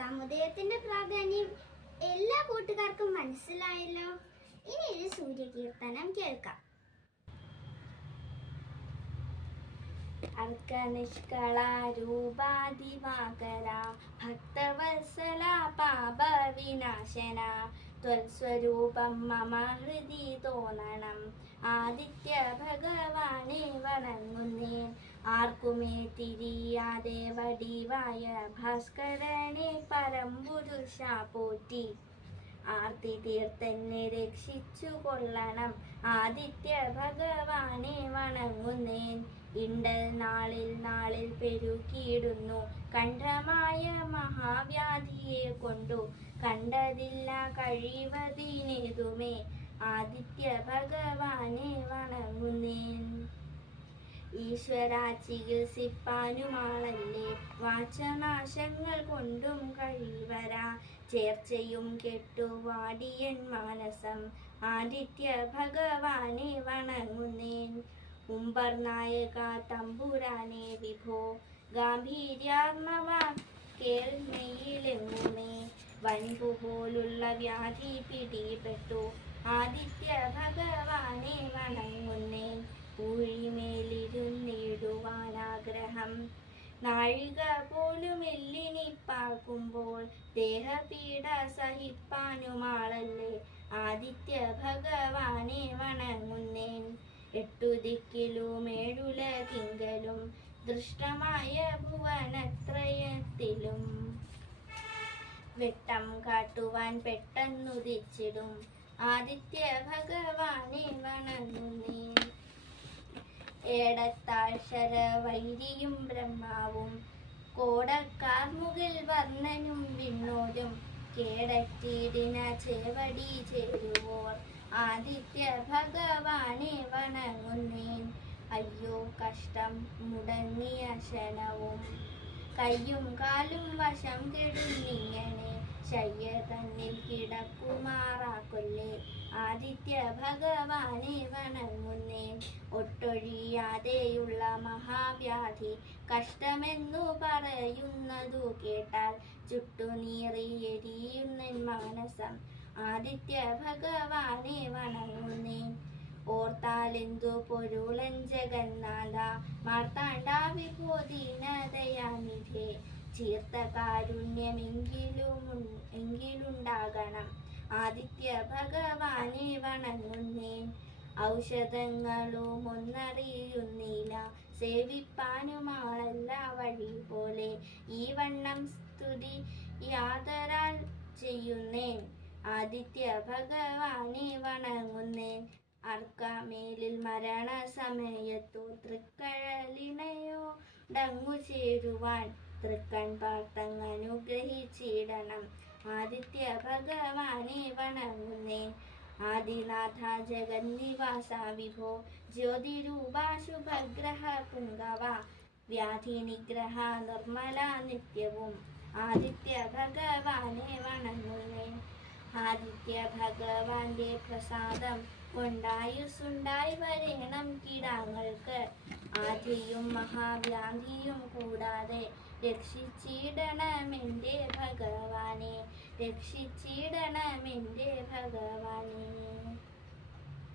പത്താമുദയത്തിന്റെ പ്രാധാന്യം എല്ലാ കൂട്ടുകാർക്കും മനസ്സിലായല്ലോ? ഇനി ഒരു സൂര്യകീർത്തനം കേൾക്കാം. അർക്കനിഷ്കള രൂപാദിവാകര ഭക്തവത്സല പാപവിനാശന. ത്വൽസ്വരൂപം മമ ഹൃദി തോന്നണം. ആദിത്യ ഭഗവാനെ വണങ്ങുന്നേ ആർക്കുമേ തിരിയാതെ വടിവായ ഭാസ്കരനെ പരമ്പുരുഷ പോറ്റി. ആർത്തി തീർത്തെന്നെ രക്ഷിച്ചു കൊള്ളണം ആദിത്യ ഭഗവാനെ വണങ്ങുന്നേൻ. ഇണ്ടൽ നാളിൽ നാളിൽ പെരുകിയിടുന്നു കണ്ഠമായ മഹാവ്യാധിയെ കൊണ്ടു കണ്ടതില്ല കഴിവതിനേതുമേ. ആദിത്യ ഭഗവാനെ വണങ്ങുന്നേൻ. ഈശ്വര ചികിത്സിപ്പാനുമാളല്ലേ. വാചനാശങ്ങൾ കൊണ്ടും കഴിവര. ചേർച്ചയും കെട്ടുവാടിയൻ മാനസം. ആദിത്യ ഭഗവാനെ വണങ്ങുന്നേൻ. നായക തമ്പുരാനെ വിഭോ ഗാംഭീര്യാത്മവ കേൾമയിലെങ്ങുമേ? വൻപു പോലുള്ള വ്യാധി പിടിപെട്ടു. ആദിത്യ ഭഗവാനെ വണങ്ങുന്നേ. ഊഴിമേലിരുന്നിടുവാനാഗ്രഹം നാഴിക പോലും എല്ലിനിപ്പാക്കുമ്പോൾ ദേഹപീഡ സഹിപ്പാനുമാളല്ലേ? ആദിത്യ ഭഗവാനെ വണങ്ങുന്നേൻ എട്ടു ദിക്കിലും ഏഴുലകിങ്കലും ദൃഷ്ടമായ ഭുവനത്രയത്തിലും വെട്ടം കാട്ടുവാൻ പെട്ടെന്നുദിച്ചിടും ആദിത്യ ഭഗവാനെ വണങ്ങുന്നേ ഏടത്താഴ്ചര വൈരിയും ബ്രഹ്മാവും കോടക്കാർമുകിൽ വർണനും വിണ്ണോരും കേടറ്റീടിന ചേവടി ചേരുവോർ. ആദിത്യ ഭഗവാനെ വണങ്ങുന്നേൻ. അയ്യോ കഷ്ടം മുടങ്ങിയ ക്ഷണവും. കയ്യും കാലും വശം കെടുന്നിങ്ങനെ ശയ്യ തന്നിൽ കിടക്കുമാറാക്കൊല്ലേ. ആദിത്യ ഭഗവാനെ വണങ്ങുന്നേൻ. ഒട്ടൊഴിയാതെയുള്ള മഹാവ്യാധി കഷ്ടമെന്നു പറയുന്നതു കേട്ടാൽ ചുട്ടുനീറി എരിയുന്നൻ മാനസം. ആദിത്യ ഭഗവാനെ വണങ്ങുന്നേൻ ഓർത്താലെന്തു പൊരുളൻ ജഗന്നാഥ മാർത്താണ്ഡ വിഭൂതിനദയാനിധേ ചീർത്ത കാരുണ്യമെങ്കിലും എങ്കിലുണ്ടാകണം. ആദിത്യ ഭഗവാനെ വണങ്ങുന്നേൻ ഔഷധങ്ങളും ഒന്നറിയുന്നില്ല. സേവിപ്പാനുമാളല്ല വഴി പോലെ. ഈ വണ്ണം സ്തുതി യാതരാൽ ചെയ്യുന്നേൻ ആദിത്യ ഭഗവാനെ വണങ്ങുന്നേൻ അർക്കാമേലിൽ മരണ സമയത്തു തൃക്കഴലിനെയോ ഡങ്ങു ചേരുവാൻ തൃക്കൺ പാർത്തങ്ങനുഗ്രഹിച്ചിടണം ആദിത്യ ഭഗവാനെ വണങ്ങുന്നേൻ ആദിനാഥ ജഗന്നിവാസ വിഭോ ജ്യോതിരൂപ ശുഭഗ്രഹ പുങ്കവ വ്യാധി നിഗ്രഹ നിർമ്മല നിത്യവും ആദിത്യ ഭഗവാനെ വണങ്ങുന്നേ ആദിത്യ ഭഗവാന്റെ പ്രസാദം കൊണ്ടായുസുണ്ടായി വരേണം കിടാങ്ങൾക്ക്. ആദിയും മഹാവ്യാധിയും കൂടാതെ രക്ഷിച്ചിടണമെന്റെ ഭഗവാനെ രക്ഷിച്ചിടണമെന്റെ ഭഗവാനെ.